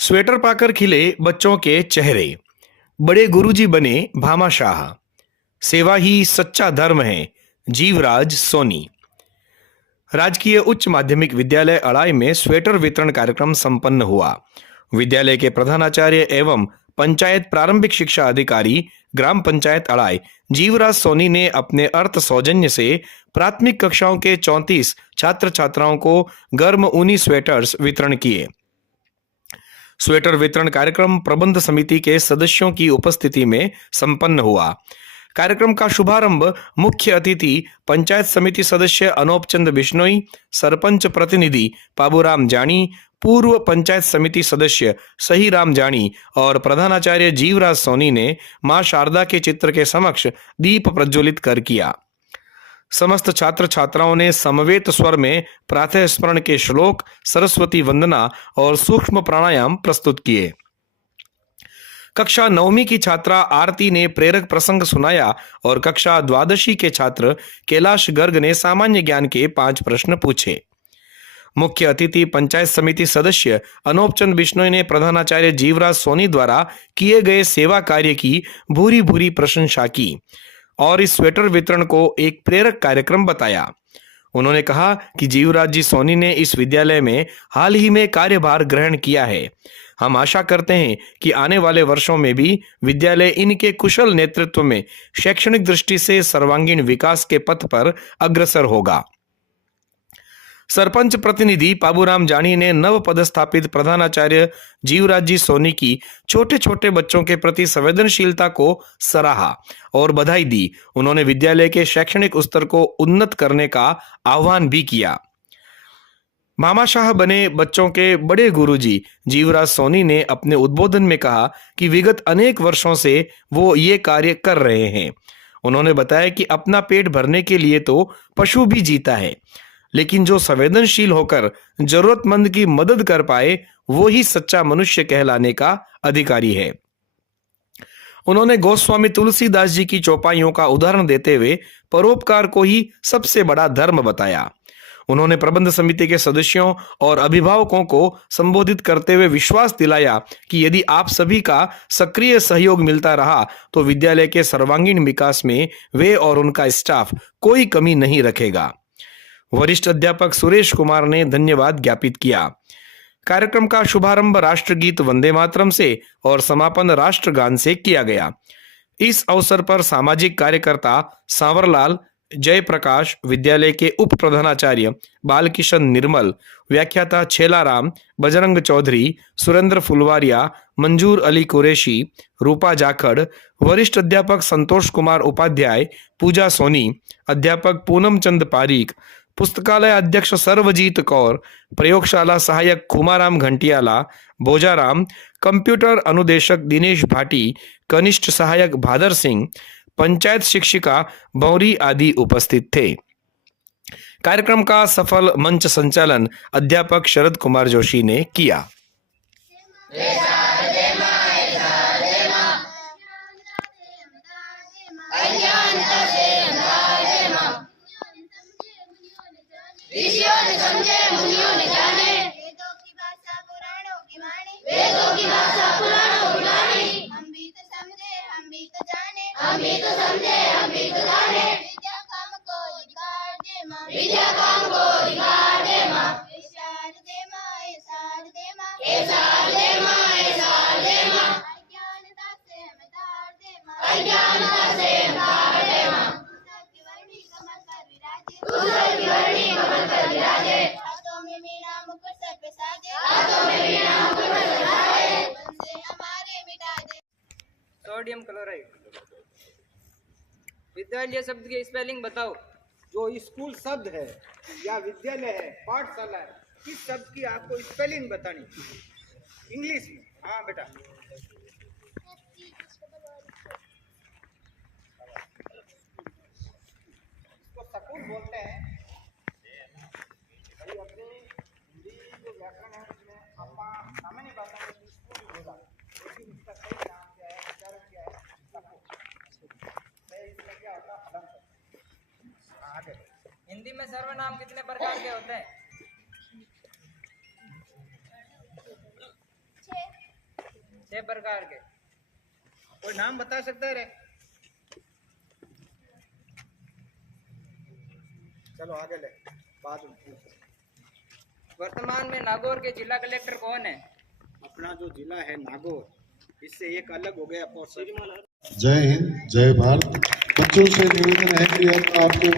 Sweater पाकर खिले बच्चों के चेहरे। बड़े गुरुजी बने भामाशाह। सेवा ही सच्चा धर्म है। जीवराज सोनी। राजकीय उच्च माध्यमिक विद्यालय अड़ाई में स्वेटर वितरण कार्यक्रम संपन्न हुआ। विद्यालय के प्रधानाचार्य एवं पंचायत प्रारंभिक शिक्षा अधिकारी ग्राम पंचायत अड़ाई जीवराज सोनी ने अपने अर्थ सौजन्य से प्राथमिक कक्षाओं के 34 छात्र छात्राओं को गर्म ऊनी स्वेटर्स वितरण किए। स्वेटर वितरण कार्यक्रम प्रबंध समिति के सदस्यों की उपस्थिति में संपन्न हुआ। कार्यक्रम का शुभारंभ मुख्य अतिथि पंचायत समिति सदस्य अनोप चंद बिश्नोई, सरपंच प्रतिनिधि पाबूराम जानी, पूर्व पंचायत समिति सदस्य सही राम जानी और प्रधानाचार्य जीवराज सोनी ने मां शारदा के चित्र के समक्ष दीप प्रज्वलित कर किया। समस्त छात्र छात्राओं ने समवेत स्वर में प्रातः स्मरण के श्लोक, सरस्वती वंदना और सूक्ष्म प्राणायाम प्रस्तुत किए। कक्षा 9वीं की छात्रा आरती ने प्रेरक प्रसंग सुनाया और कक्षा 12वीं के छात्र कैलाश गर्ग ने सामान्य ज्ञान के 5 प्रश्न पूछे। मुख्य अतिथि पंचायत समिति सदस्य अनोप चंद बिश्नोई ने प्रधानाचार्य जीवराज सोनी द्वारा किए गए सेवा कार्य की भूरी भूरी प्रशंसा की और इस स्वेटर वितरण को एक प्रेरक कार्यक्रम बताया। उन्होंने कहा कि जीवराज जी सोनी ने इस विद्यालय में हाल ही में कार्यभार ग्रहण किया है। हम आशा करते हैं कि आने वाले वर्षों में भी विद्यालय इनके कुशल नेतृत्व में शैक्षणिक दृष्टि से सर्वांगीण विकास के पथ पर अग्रसर होगा। सरपंच प्रतिनिधि पाबूराम जानी ने नव पदस्थापित प्रधानाचार्य जीवराज जी सोनी की छोटे छोटे बच्चों के प्रति संवेदनशीलता को सराहा और बधाई दी। उन्होंने विद्यालय के शैक्षणिक स्तर को उन्नत करने का आह्वान भी किया। भामाशाह बने बच्चों के बड़े गुरुजी जीवराज सोनी ने अपने उद्बोधन में कहा कि विगत अनेक वर्षों से वो ये कार्य कर रहे हैं। उन्होंने बताया कि अपना पेट भरने के लिए तो पशु भी जीता है, लेकिन जो संवेदनशील होकर जरूरतमंद की मदद कर पाए वो ही सच्चा मनुष्य कहलाने का अधिकारी है। उन्होंने गोस्वामी तुलसीदास जी की चौपाइयों का उदाहरण देते हुए परोपकार को ही सबसे बड़ा धर्म बताया। उन्होंने प्रबंध समिति के सदस्यों और अभिभावकों को संबोधित करते हुए विश्वास दिलाया कि यदि आप सभी का सक्रिय सहयोग मिलता रहा तो विद्यालय के सर्वांगीण विकास में वे और उनका स्टाफ कोई कमी नहीं रखेगा। वरिष्ठ अध्यापक सुरेश कुमार ने धन्यवाद ज्ञापित किया। कार्यक्रम का शुभारंभ राष्ट्रगीत वंदे मातरम से और समापन राष्ट्रगान से किया गया। इस अवसर पर सामाजिक कार्यकर्ता सांवरलाल जयप्रकाश, विद्यालय के उप प्रधानाचार्य बालकिशन निर्मल, व्याख्याता छेलाराम, बजरंग चौधरी, सुरेंद्र फुलवारिया, मंजूर अली कुरैशी, रूपा जाखड़, वरिष्ठ अध्यापक संतोष कुमार उपाध्याय, पूजा सोनी, अध्यापक पूनम चंद पारीक, पुस्तकालय अध्यक्ष सर्वजीत कौर, प्रयोगशाला सहायक खुमाराम घंटियाला, भोजाराम, कंप्यूटर अनुदेशक दिनेश भाटी, कनिष्ठ सहायक भादर सिंह, पंचायत शिक्षिका भौरी आदि उपस्थित थे। कार्यक्रम का सफल मंच संचालन अध्यापक शरद कुमार जोशी ने किया। ऋषियों ने समझे, मुनियों ने जाने, वेदों की भाषा पुराणों की वाणी, वेदों की भाषा पुराणों की वाणी। हम भी तो समझे, हम भी तो जाने, हम भी तो समझे, हम भी तो जाने। विद्या काम को अधिकार दे माँ, विद्या काम को अधिकार दे माँ। शारदे माँ, शारदे माँ, शारदे माँ, शारदे माँ। अज्ञानता से हमें तार दे माँ, अज्ञानता से हमें तार दे माँ। दूसर की वर्णी कमल पर विराजे, हाथों में वीणा मुकुट सर पे साजे, हाथों में वीणा मुकुट सर पे साजे। बंसे हमारे मिटा दे। Sodium chloride. विद्यालय शब्द की स्पेलिंग बताओ। जो स्कूल शब्द है या विद्यालय है, पाठशाला है, इस शब्द की आपको स्पेलिंग बतानी इंग्लिश में। हाँ बेटा, इसको स्कूल बोलते हैं। भाई अपने हिंदी जो व्याकरण है उसमें आप सामान्य भाषा में स्कूल बोला, लेकिन इसका सही नाम क्या है, उच्चारण क्या है, इसका क्या होता है, हलन। आगे हिंदी में सर्वनाम कितने प्रकार के होते हैं? छह प्रकार के। कोई नाम बता सकता है रे? चलो आगे ले, बाद में पूछ। वर्तमान में नागौर के जिला कलेक्टर कौन है? अपना जो जिला है नागौर, इससे एक अलग हो गया पोर्शन। जय हिंद, जय भारत। बच्चों से निवेदन है कि अब आपको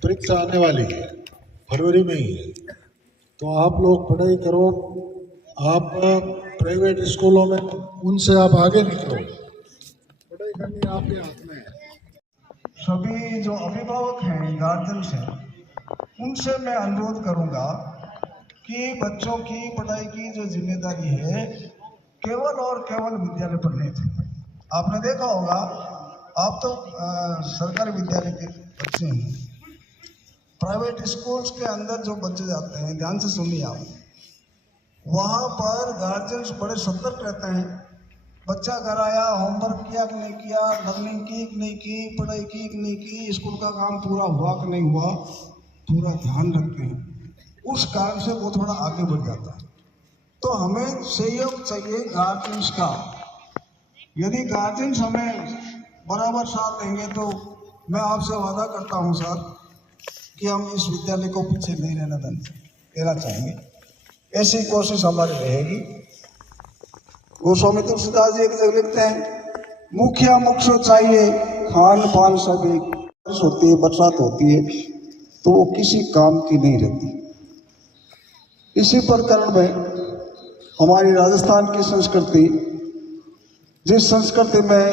परीक्षा आने वाली है, फरवरी में ही है, तो आप लोग पढ़ाई करो। आप प्राइवेट स्कूलों में उनसे आप आगे निकलो, पढ़ाई करनी आपके हाथ में है। सभी जो अभिभावक हैं, गार्जियंस हैं, उनसे मैं अनुरोध करूंगा कि बच्चों की पढ़ाई की जो जिम्मेदारी है केवल और केवल विद्यालय पर नहीं थी। आपने देखा होगा, आप तो सरकारी विद्यालय के बच्चे हैं, प्राइवेट स्कूल्स के अंदर जो बच्चे जाते हैं, ध्यान से सुनिए आप, वहाँ पर गार्जियंस बड़े सतर्क रहते हैं। बच्चा घर आया, होमवर्क किया कि नहीं किया, लर्निंग की कि नहीं की, पढ़ाई की कि नहीं की, स्कूल का काम पूरा हुआ कि नहीं हुआ, पूरा ध्यान रखते हैं। उस कारण से वो थोड़ा आगे बढ़ जाता है। तो हमें सहयोग चाहिए गार्जियंस का। यदि गार्जियंस हमें बराबर साथ देंगे तो मैं आपसे वादा करता हूँ सर कि हम इस विद्यालय को पीछे नहीं रहने देना चाहेंगे। ऐसी कोशिश हमारी रहेगी। गोस्वामी तुलसीदास जी एक जगह लिखते हैं, मुखिया मुख्य चाहिए, खान पान सब एक। बारिश होती है, बरसात होती है, तो वो किसी काम की नहीं रहती। इसी प्रकरण में हमारी राजस्थान की संस्कृति, जिस संस्कृति में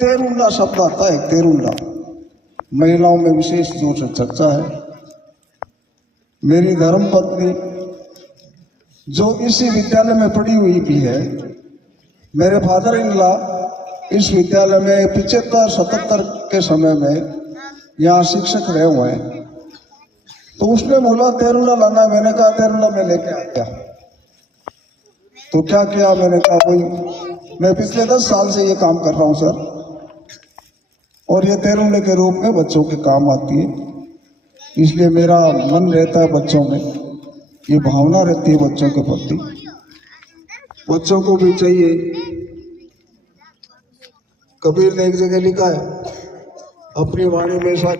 तेरुंडा शब्द आता है, तेरुंडा महिलाओं में विशेष जोर से चर्चा है। मेरी धर्म पत्नी जो इसी विद्यालय में पढ़ी हुई भी है, मेरे फादर इन लॉ इस विद्यालय में 75-77 के समय में यहाँ शिक्षक रहे हुए हैं। तो उसने बोला तेरुला लाना, मैंने कहा तेरुला मैं लेके आ गया। तो क्या किया, मैंने कहा भाई मैं पिछले 10 साल से ये काम कर रहा हूँ सर, और ये तेरुले के रूप में बच्चों के काम आती है, इसलिए मेरा मन रहता है बच्चों में, ये भावना रहती है बच्चों के प्रति। बच्चों को भी चाहिए, कबीर ने एक जगह लिखा है, अपनी वाणी में ऐसा